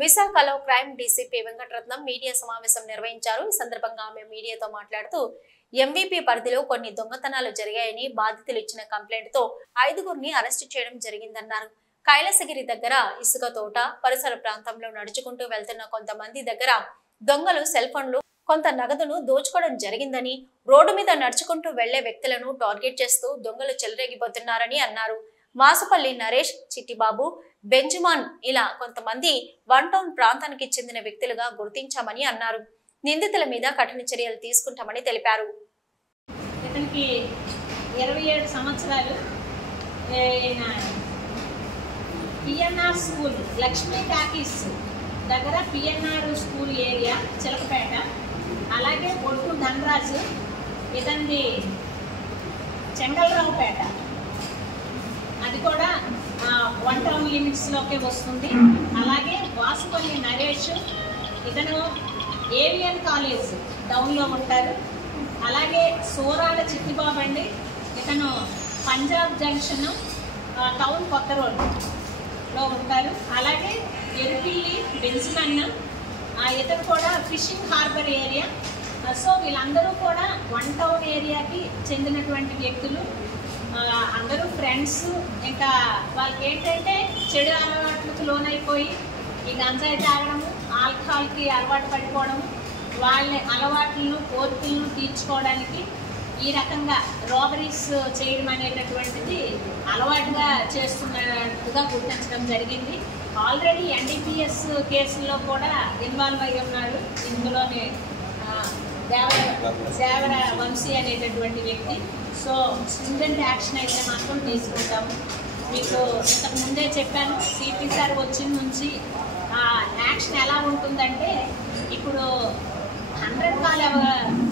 విశాఖలో crime DCP Venkataratnam media సమావేశం నిర్వహించారు. ఈ సందర్భంగా ఆమె మీడియాతో మాట్లాడుతూ ఎంవీపీ పరిధిలో కొన్ని దొంగతనాలు జరిగాయని బాధితులు ఇచ్చిన కంప్లైంట్ తో 5గురిని అరెస్టు చేయడం జరిగిందన్నారు. కైలాసగిరి దగ్గర ఇసుక తోట పరిసర ప్రాంతంలో నడుచుకుంటూ వెళ్తున్న కొంతమంది దగ్గర దొంగలు సెల్ ఫోన్లు కొంత నగదును దోచుకోవడం జరిగిందని, రోడ్డు మీద నడుచుకుంటూ వెళ్లే వ్యక్తులను టార్గెట్ చేస్తూ దొంగలు చెలరేగిపోతున్నారని అన్నారు. మాసుపల్లి నరేష్, చిట్టిబాబు, బెంజమాన్ ఇలా కొంతమంది వన్ టౌన్ ప్రాంతానికి చెందిన వ్యక్తులుగా గుర్తించామని అన్నారు. నిందితుల మీద కఠిన చర్యలు తీసుకుంటామని తెలిపారు. ఇతనికి 27 సంవత్సరాలు. పిఎన్ఆర్ స్కూల్ లక్ష్మీ టాకీస్ దగ్గర పిఎన్ఆర్ స్కూల్ ఏరియా చిలకపేట. అలాగే ఒట్టు ధనరాజు, ఇతనిది చెంగల్రావుపేట, అది కూడా వన్ టౌన్ లిమిట్స్లోకే వస్తుంది. అలాగే వాసుపల్లి నరేష్, ఇతను ఏవిఎన్ కాలేజ్ టౌన్లో ఉంటారు. అలాగే సోరాడ చిట్టిబాబు అండి, ఇతను పంజాబ్ జంక్షన్ టౌన్ కొత్త రోడ్లో ఉంటారు. అలాగే ఎరుపిల్లి బెంజమన్, ఇతను కూడా ఫిషింగ్ హార్బర్ ఏరియా. సో వీళ్ళందరూ కూడా వన్ టౌన్ ఏరియాకి చెందినటువంటి వ్యక్తులు. అందరూ ఫ్రెండ్స్. ఇంకా వాళ్ళకి ఏంటంటే చెడు అలవాట్లకు లోనైపోయి ఈ గంజాయి తాగడము, ఆల్కహాల్కి అలవాటు పడిపోవడము, వాళ్ళ అలవాట్లను కోరికలను తీర్చుకోవడానికి ఈ రకంగా రాబరీస్ చేయడం అనేటటువంటిది అలవాటుగా చేస్తున్నట్టుగా గుర్తించడం జరిగింది. ఆల్రెడీ ఎన్డీపీఎస్ కేసుల్లో కూడా ఇన్వాల్వ్ అయ్యి ఉన్నారు. ఇందులోనే దేవర వంశీ అనేటటువంటి వ్యక్తి. సో స్టూడెంట్ యాక్షన్ అయితే మాత్రం తీసుకుంటాము. మీకు ఇంతకు ముందే చెప్పాను, సిపి సార్ వచ్చిన నుంచి యాక్షన్ ఎలా ఉంటుందంటే, ఇప్పుడు 100 కాల్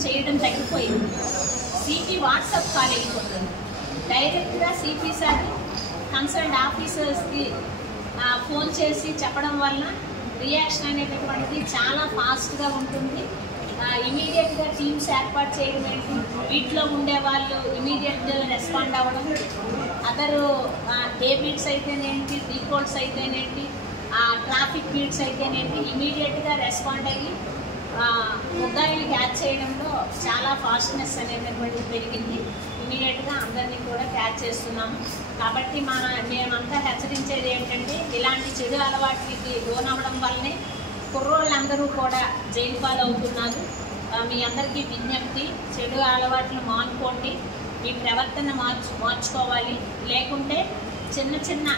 చేయడం తగ్గిపోయింది. సిపి వాట్సాప్ కాల్ అయిపోతుంది. డైరెక్ట్గా సిపి సార్ కన్సర్న్ ఆఫీసర్స్కి ఫోన్ చేసి చెప్పడం వల్ల రియాక్షన్ అనేటటువంటిది చాలా ఫాస్ట్గా ఉంటుంది. ఇమీడియట్గా టీమ్స్ ఏర్పాటు చేయడం ఏంటి, వీటిలో ఉండే వాళ్ళు ఇమీడియట్గా రెస్పాండ్ అవ్వడం, అదరు డే బీట్స్ అయితేనేంటి, డీకోడ్స్ అయితేనేంటి, ట్రాఫిక్ బీట్స్ అయితేనేంటి, ఇమీడియట్గా రెస్పాండ్ అయ్యి ముద్దాయిని క్యాచ్ చేయడంలో చాలా ఫాస్ట్నెస్ అనేటటువంటిది పెరిగింది. ఇమీడియట్గా అందరినీ కూడా క్యాచ్ చేస్తున్నాము. కాబట్టి మేమంతా హెచ్చరించేది ఏంటంటే, ఇలాంటి చెడు అలవాట్లకి లోనవ్వడం వల్లనే కుర్రోళ్ళందరూ కూడా జైలు పాలవుతున్నారు. మీ అందరికీ విజ్ఞప్తి, చెడు అలవాట్లు మానుకోండి, మీ ప్రవర్తన మార్చుకోవాలి. లేకుంటే చిన్న చిన్న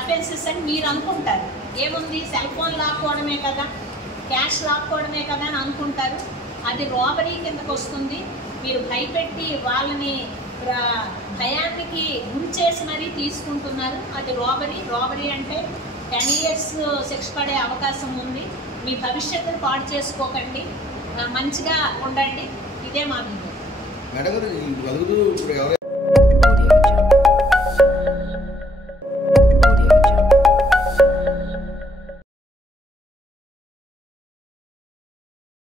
అఫెన్సెస్ అని మీరు అనుకుంటారు. ఏముంది, సెల్ ఫోన్ లాక్కోవడమే కదా, క్యాష్ లాక్కోవడమే కదా అని అనుకుంటారు. అది రాబరీ కిందకు వస్తుంది. మీరు భయపెట్టి వాళ్ళని భయానికి గురి చేసి మరీ తీసుకుంటున్నారు. అది రాబరీ అంటే 10 years శిక్ష పడే అవకాశం ఉంది. మీ భవిష్యత్తును పాడు చేసుకోకండి, మంచిగా ఉండండి. ఇదే మా